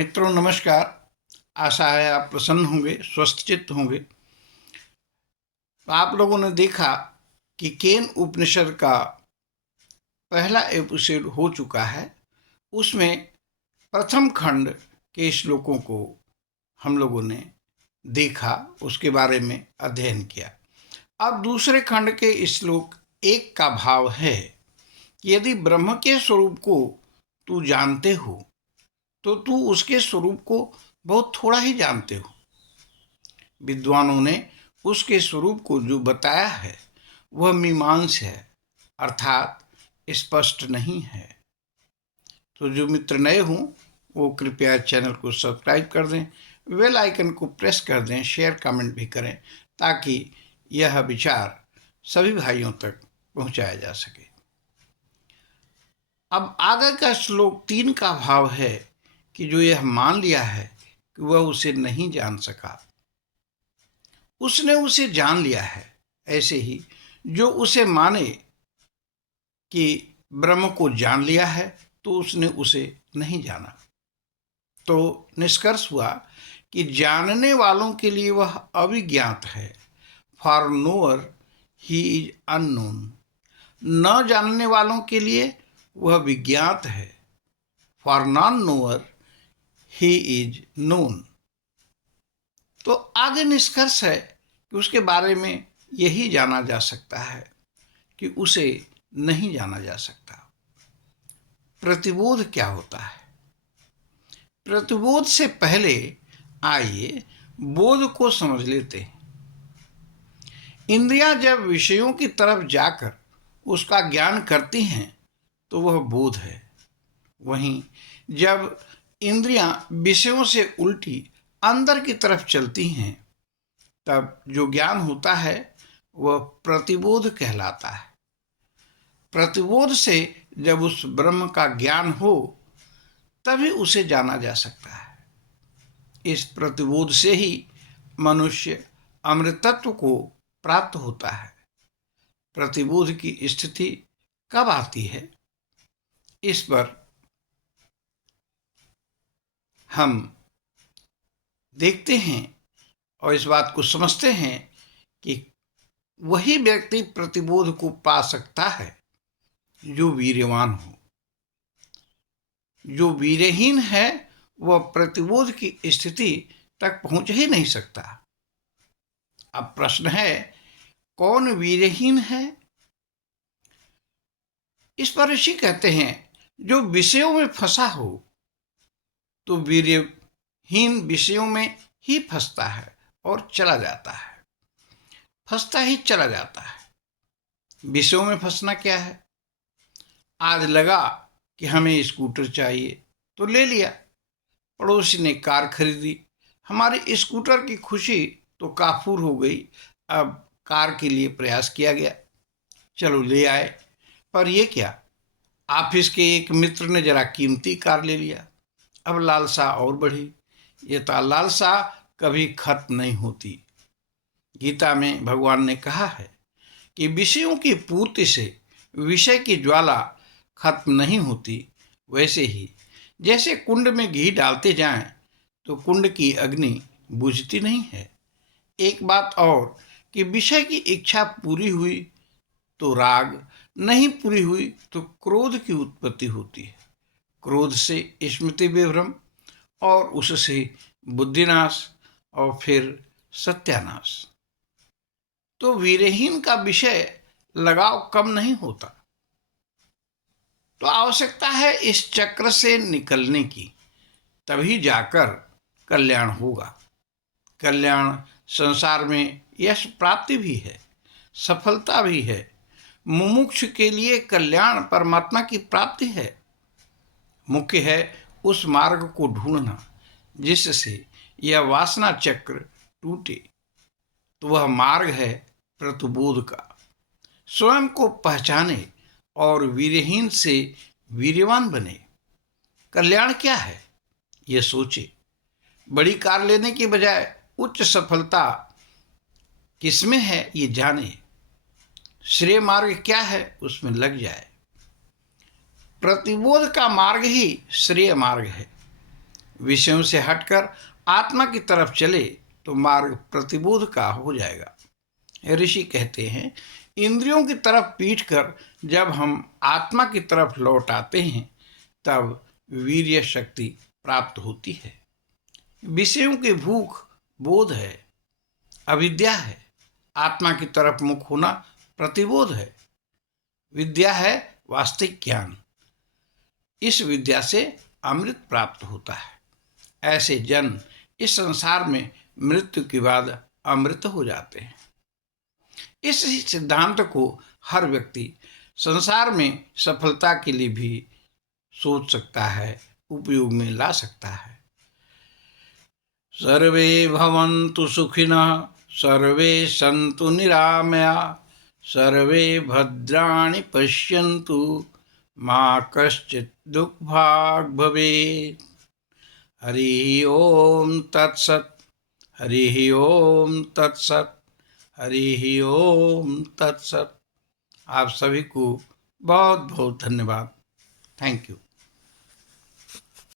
मित्रों नमस्कार। आशा है आप प्रसन्न होंगे, स्वस्थ चित्त होंगे। तो आप लोगों ने देखा कि केन उपनिषद का पहला एपिसोड हो चुका है। उसमें प्रथम खंड के श्लोकों को हम लोगों ने देखा, उसके बारे में अध्ययन किया। अब दूसरे खंड के श्लोक 1 का भाव है कि यदि ब्रह्म के स्वरूप को तू जानते हो तो तू उसके स्वरूप को बहुत थोड़ा ही जानते हो। विद्वानों ने उसके स्वरूप को जो बताया है वह मीमांस है, अर्थात स्पष्ट नहीं है। तो जो मित्र नए हों वो कृपया चैनल को सब्सक्राइब कर दें, बेल आइकन को प्रेस कर दें, शेयर कमेंट भी करें ताकि यह विचार सभी भाइयों तक पहुंचाया जा सके। अब आगे का श्लोक 3 का भाव है कि जो यह मान लिया है कि वह उसे नहीं जान सका, उसने उसे जान लिया है। ऐसे ही जो उसे माने कि ब्रह्म को जान लिया है तो उसने उसे नहीं जाना। तो निष्कर्ष हुआ कि जानने वालों के लिए वह अविज्ञात है। For knower he is unknown. न जानने वालों के लिए वह विज्ञात है। For non knower he is known. तो आगे निष्कर्ष है कि उसके बारे में यही जाना जा सकता है कि उसे नहीं जाना जा सकता। प्रतिबोध क्या होता है? प्रतिबोध से पहले आइए बोध को समझ लेते हैं। इंद्रियां जब विषयों की तरफ जाकर उसका ज्ञान करती हैं तो वह बोध है। वहीं जब इंद्रियां विषयों से उल्टी अंदर की तरफ चलती हैं तब जो ज्ञान होता है वह प्रतिबोध कहलाता है। प्रतिबोध से जब उस ब्रह्म का ज्ञान हो तभी उसे जाना जा सकता है। इस प्रतिबोध से ही मनुष्य अमृतत्व को प्राप्त होता है। प्रतिबोध की स्थिति कब आती है, इस पर हम देखते हैं और इस बात को समझते हैं कि वही व्यक्ति प्रतिबोध को पा सकता है जो वीर्यवान हो। जो वीर्यहीन है वह प्रतिबोध की स्थिति तक पहुंच ही नहीं सकता। अब प्रश्न है, कौन वीर्यहीन है? इस पर ऋषि कहते हैं जो विषयों में फंसा हो तो वीर्यहीन विषयों में ही फंसता है और चला जाता है। फंसता ही चला जाता है। विषयों में फंसना क्या है? आज लगा कि हमें स्कूटर चाहिए तो ले लिया। पड़ोसी ने कार खरीदी, हमारी स्कूटर की खुशी तो काफूर हो गई। अब कार के लिए प्रयास किया गया, चलो ले आए। पर यह क्या, ऑफिस के एक मित्र ने जरा कीमती कार ले लिया। अब लालसा और बढ़ी। ये तो लालसा कभी खत्म नहीं होती। गीता में भगवान ने कहा है कि विषयों की पूर्ति से विषय की ज्वाला खत्म नहीं होती। वैसे ही जैसे कुंड में घी डालते जाएं तो कुंड की अग्नि बुझती नहीं है। एक बात और कि विषय की इच्छा पूरी हुई तो राग, नहीं पूरी हुई तो क्रोध की उत्पत्ति होती है। क्रोध से स्मृति विभ्रम और उससे बुद्धिनाश और फिर सत्यानाश। तो वीरहीन का विषय लगाव कम नहीं होता। तो आवश्यकता है इस चक्र से निकलने की, तभी जाकर कल्याण होगा। कल्याण संसार में यश प्राप्ति भी है, सफलता भी है। मुमुक्षु के लिए कल्याण परमात्मा की प्राप्ति है। मुख्य है उस मार्ग को ढूंढना जिससे यह वासना चक्र टूटे। तो वह मार्ग है प्रतिबोध का। स्वयं को पहचाने और वीर्यहीन से वीर्यवान बने। कल्याण क्या है ये सोचे। बड़ी कार लेने के बजाय उच्च सफलता किसमें है ये जाने। श्रेय मार्ग क्या है उसमें लग जाए। प्रतिबोध का मार्ग ही श्रेय मार्ग है। विषयों से हटकर आत्मा की तरफ चले तो मार्ग प्रतिबोध का हो जाएगा। ऋषि कहते हैं, इंद्रियों की तरफ पीट कर जब हम आत्मा की तरफ लौट आते हैं तब वीर्य शक्ति प्राप्त होती है। विषयों की भूख बोध है, अविद्या है। आत्मा की तरफ मुख होना प्रतिबोध है। विद्या है वास्तविक ज्ञान। इस विद्या से अमृत प्राप्त होता है। ऐसे जन इस संसार में मृत्यु के बाद अमृत हो जाते हैं। इस सिद्धांत को हर व्यक्ति संसार में सफलता के लिए भी सोच सकता है, उपयोग में ला सकता है। सर्वे भवन्तु सुखिनः, सर्वे सन्तु निरामया, सर्वे भद्राणि पश्यन्तु, मा कश्चित् दुःखभाग् भवेत्। हरि ओम तत्सत्। हरि ओम तत्सत्। हरि ओम तत्सत्। आप सभी को बहुत बहुत धन्यवाद। Thank you.